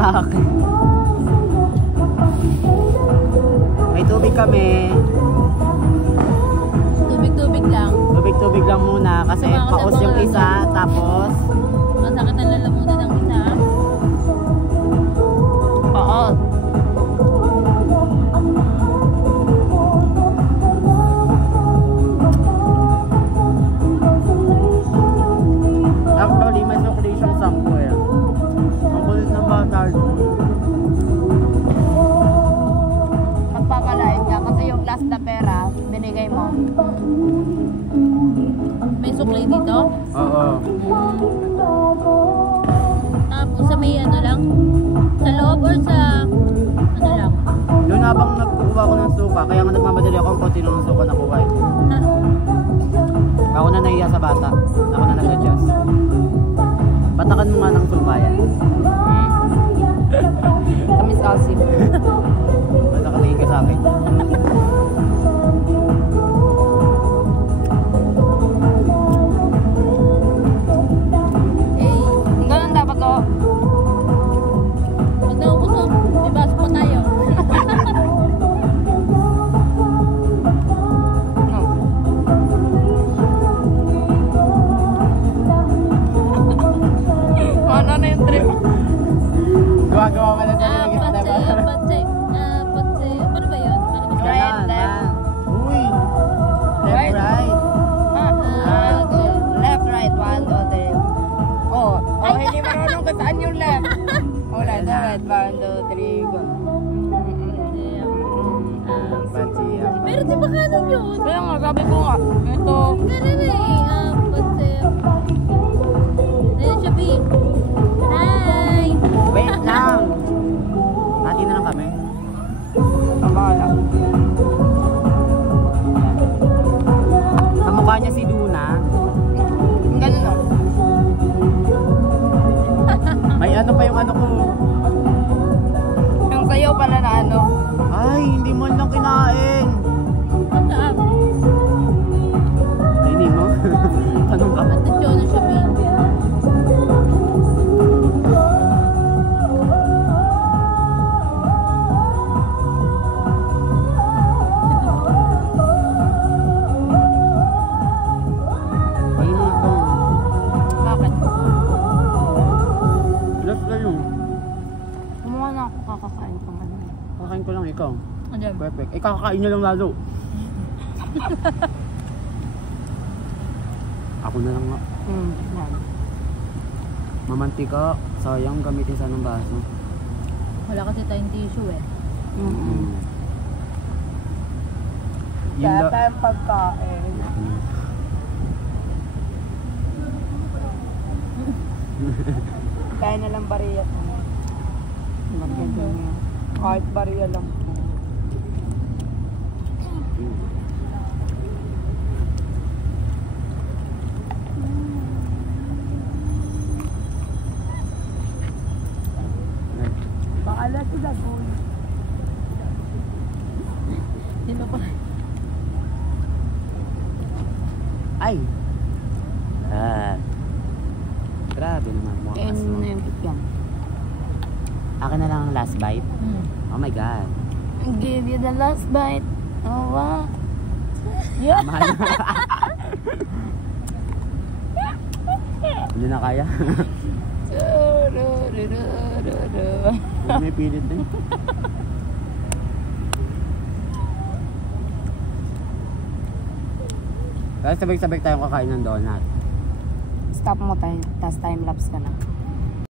Bakit? May tubig kami. Tubig-tubig lang. Tubig-tubig lang muna kasi paus yung isa, tapos masakit ang lalamunan ng isa. paus. Actually, may sukli siyang sampo eh. Ang kulit ng bata. Magpapalain ka kasi yung last na pera, binigay mo. May suklay dito. Oo. Tapos sa may ano lang. Sa loob or sa ano lang. Doon habang nagkukuha ko ng suka, kaya nga nagmamadali ako ang konti ng suka nakuha eh. Ako na nahiya sa bata. Ako na nag-adjust. Patakan mo nga ng suka yan. Tamis asim. Basta katingin ka sa akin. Ganun dapat to. Pag naubos mo, may baso pa tayo. Ano na yung trip? Gawa-gawa ka na sa Patse. Ano ba yun? Ano ba yun? Right, left. Uy! Left, right. Okay. Left, right, 1, 2, 3. Oh, hindi marunong kung saan yung left. Oh, left, right, 1, 2, 3, go. Pero di ba kanan yun? Kaya nga, sabi ko nga, ito. Kanan eh. Patse. Ayan siya, B. Hi! Wait lang! Hati na lang kami. Ang bahala. Kamukha niya si Duna. Ganun o. May ano pa yung ano ko. Yung sayo pala na ano. Ay, hindi mo lang kinain. Saan? Ay, hindi mo? Tanong ka. Atensyon na siya, B. Ay, mo ito. Bakit? Last na yun. Kumuha na ako kakakain pang ano. Kakain ko lang ikaw. Ano? Perfect. Eh, kakakain niya lang lalo. Ako na lang nga. Yan. Mamantika. Sayang gamitin sa ng baso. Wala kasi tayong tissue eh. Yun Kaya la- tayong pagkain. Kaya na lang bariya. Maganda niya. Kahit bariya lang. Baala sila po. Di ba pa? Ay! Grabe naman mo. Kain mo na yung pityang. Akin na lang ang last bite. Oh my God. Give you the last bite. Oh, wow. Yeah. Mahal na. Hindi na kaya. May pilit din. Kaya sabay-sabay tayong kakain ng donut. Stop mo tayo, tapos time lapse ka na.